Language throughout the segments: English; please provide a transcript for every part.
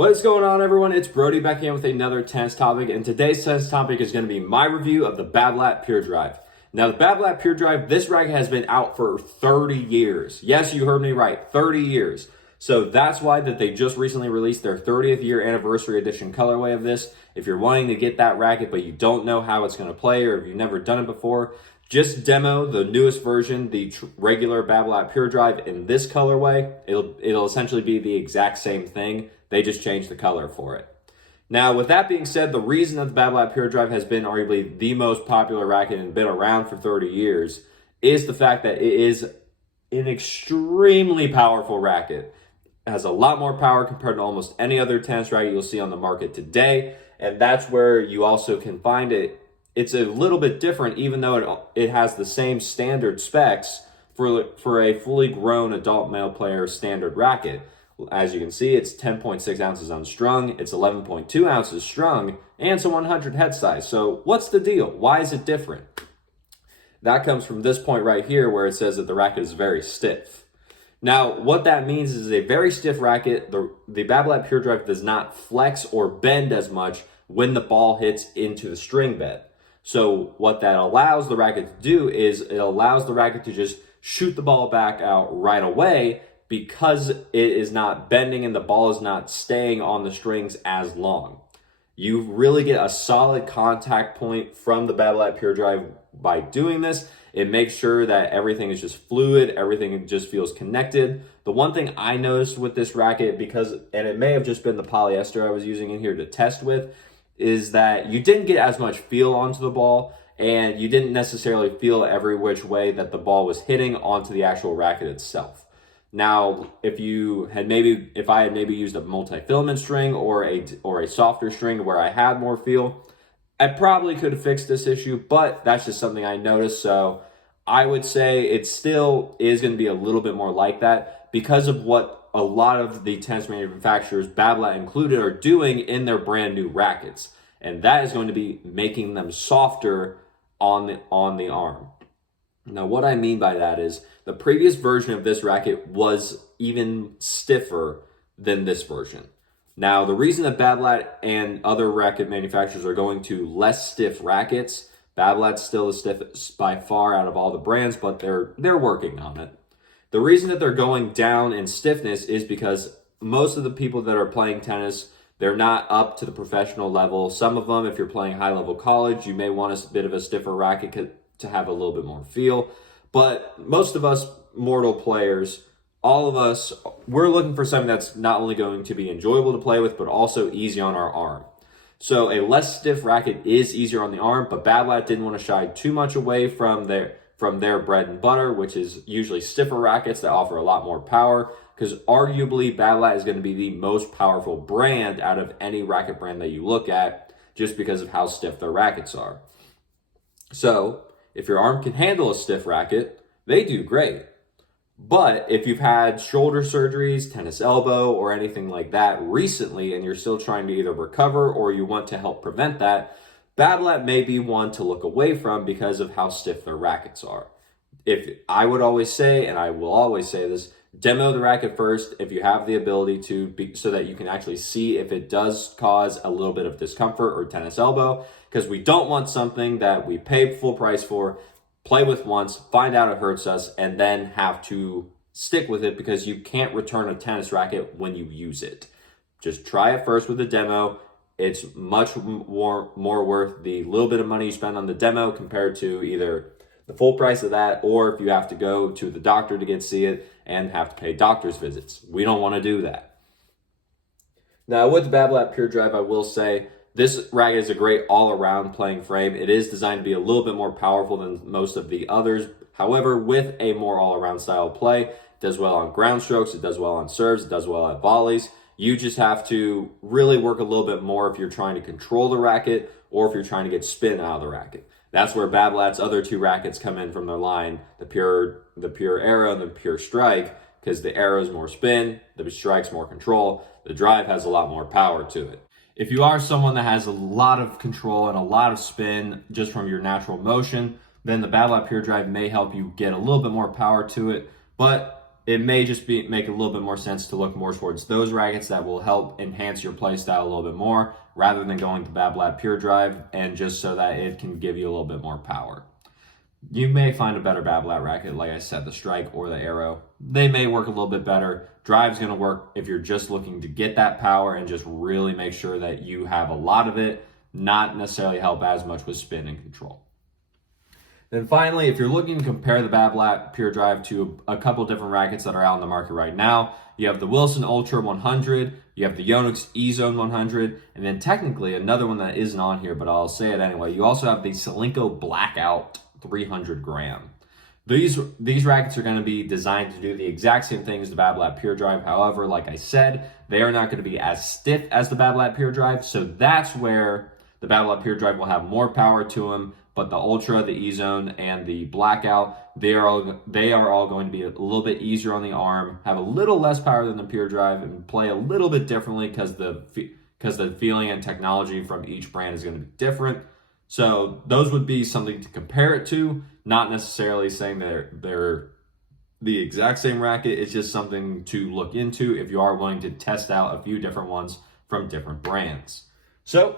What is going on, everyone? It's Brody back in with another tennis topic, and today's tennis topic is going to be my review of the Babolat Pure Drive. Now, the Babolat Pure Drive, this racket has been out for 30 years. Yes, you heard me right, 30 years. So that's why that they just recently released their 30th year anniversary edition colorway of this. If you're wanting to get that racket, but you don't know how it's going to play, or if you've never done it before, just demo the newest version, the regular Babolat Pure Drive in this colorway. It'll essentially be the exact same thing. They just changed the color for it. Now, with that being said, the reason that the Babolat Pure Drive has been arguably the most popular racket and been around for 30 years is the fact that it is an extremely powerful racket. It has a lot more power compared to almost any other tennis racket you'll see on the market today, and that's where you also can find it. It's a little bit different, even though it has the same standard specs for a fully grown adult male player standard racket. As you can see, it's 10.6 ounces unstrung, it's 11.2 ounces strung, and it's a 100 head size. So what's the deal? Why is it different? That comes from this point right here where it says that the racket is very stiff. Now, what that means is a very stiff racket. The Babolat Pure Drive does not flex or bend as much when the ball hits into the string bed. So what that allows the racket to do is it allows the racket to just shoot the ball back out right away, because it is not bending and the ball is not staying on the strings as long. You really get a solid contact point from the Babolat Pure Drive by doing this. It makes sure that everything is just fluid, everything just feels connected. The one thing I noticed with this racket, and it may have just been the polyester I was using in here to test with, is that you didn't get as much feel onto the ball, and you didn't necessarily feel every which way that the ball was hitting onto the actual racket itself. Now, if I had maybe used a multi-filament string or a softer string where I had more feel, I probably could have fixed this issue, but that's just something I noticed. So I would say it still is going to be a little bit more like that because of what a lot of the tennis manufacturers, Babolat included, are doing in their brand new rackets. And that is going to be making them softer on the arm. Now, what I mean by that is the previous version of this racket was even stiffer than this version. Now, the reason that Babolat and other racket manufacturers are going to less stiff rackets, Babolat's still the stiffest by far out of all the brands, but they're working on it. The reason that they're going down in stiffness is because most of the people that are playing tennis, they're not up to the professional level. Some of them, if you're playing high-level college, you may want a bit of a stiffer racket to have a little bit more feel. But most of us mortal players, all of us, we're looking for something that's not only going to be enjoyable to play with, but also easy on our arm. So a less stiff racket is easier on the arm, but Babolat didn't want to shy too much away from their bread and butter, which is usually stiffer rackets that offer a lot more power, because arguably Babolat is going to be the most powerful brand out of any racket brand that you look at, just because of how stiff their rackets are. So if your arm can handle a stiff racket, they do great. But if you've had shoulder surgeries, tennis elbow, or anything like that recently, and you're still trying to either recover or you want to help prevent that, Babolat may be one to look away from because of how stiff their rackets are. I would always say, and I will always say this, demo the racket first if you have the ability to, so that you can actually see if it does cause a little bit of discomfort or tennis elbow, because we don't want something that we pay full price for, play with once, find out it hurts us, and then have to stick with it because you can't return a tennis racket when you use it. Just try it first with a demo. It's much more worth the little bit of money you spend on the demo compared to either the full price of that, or if you have to go to the doctor to see it and have to pay doctor's visits. We don't want to do that. Now, with the Babolat Pure Drive, I will say this racket is a great all-around playing frame. It is designed to be a little bit more powerful than most of the others. However, with a more all-around style of play, it does well on ground strokes, it does well on serves, it does well at volleys. You just have to really work a little bit more if you're trying to control the racket or if you're trying to get spin out of the racket. That's where Babolat's other two rackets come in from their line, the Pure Arrow and the Pure Strike, because the Arrow is more spin, the Strike's more control, the Drive has a lot more power to it. If you are someone that has a lot of control and a lot of spin just from your natural motion, then the Babolat Pure Drive may help you get a little bit more power to it. But it may just make a little bit more sense to look more towards those rackets that will help enhance your play style a little bit more, rather than going to Babolat Pure Drive, and just so that it can give you a little bit more power. You may find a better Babolat racket, like I said, the Strike or the Arrow. They may work a little bit better. Drive's going to work if you're just looking to get that power and just really make sure that you have a lot of it, not necessarily help as much with spin and control. Then finally, if you're looking to compare the Babolat Pure Drive to a couple different rackets that are out in the market right now, you have the Wilson Ultra 100, you have the Yonex E-Zone 100, and then technically another one that isn't on here, but I'll say it anyway, you also have the Solinco Blackout 300 gram. These rackets are going to be designed to do the exact same thing as the Babolat Pure Drive. However, like I said, they are not going to be as stiff as the Babolat Pure Drive, so that's where the Babolat Pure Drive will have more power to them. But the Ultra, the E-Zone, and the Blackout, they are all going to be a little bit easier on the arm, have a little less power than the Pure Drive, and play a little bit differently because the feeling and technology from each brand is going to be different. So those would be something to compare it to, not necessarily saying they're the exact same racket. It's just something to look into if you are willing to test out a few different ones from different brands. So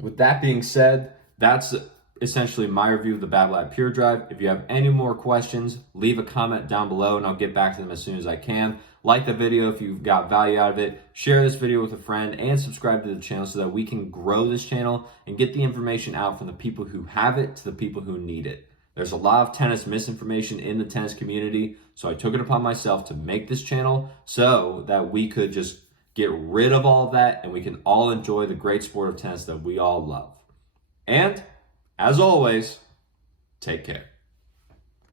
with that being said, that's essentially my review of the Babolat Pure Drive. If you have any more questions, leave a comment down below and I'll get back to them as soon as I can. Like the video if you've got value out of it. Share this video with a friend and subscribe to the channel so that we can grow this channel and get the information out from the people who have it to the people who need it. There's a lot of tennis misinformation in the tennis community, so I took it upon myself to make this channel so that we could just get rid of all of that and we can all enjoy the great sport of tennis that we all love. And, as always, take care.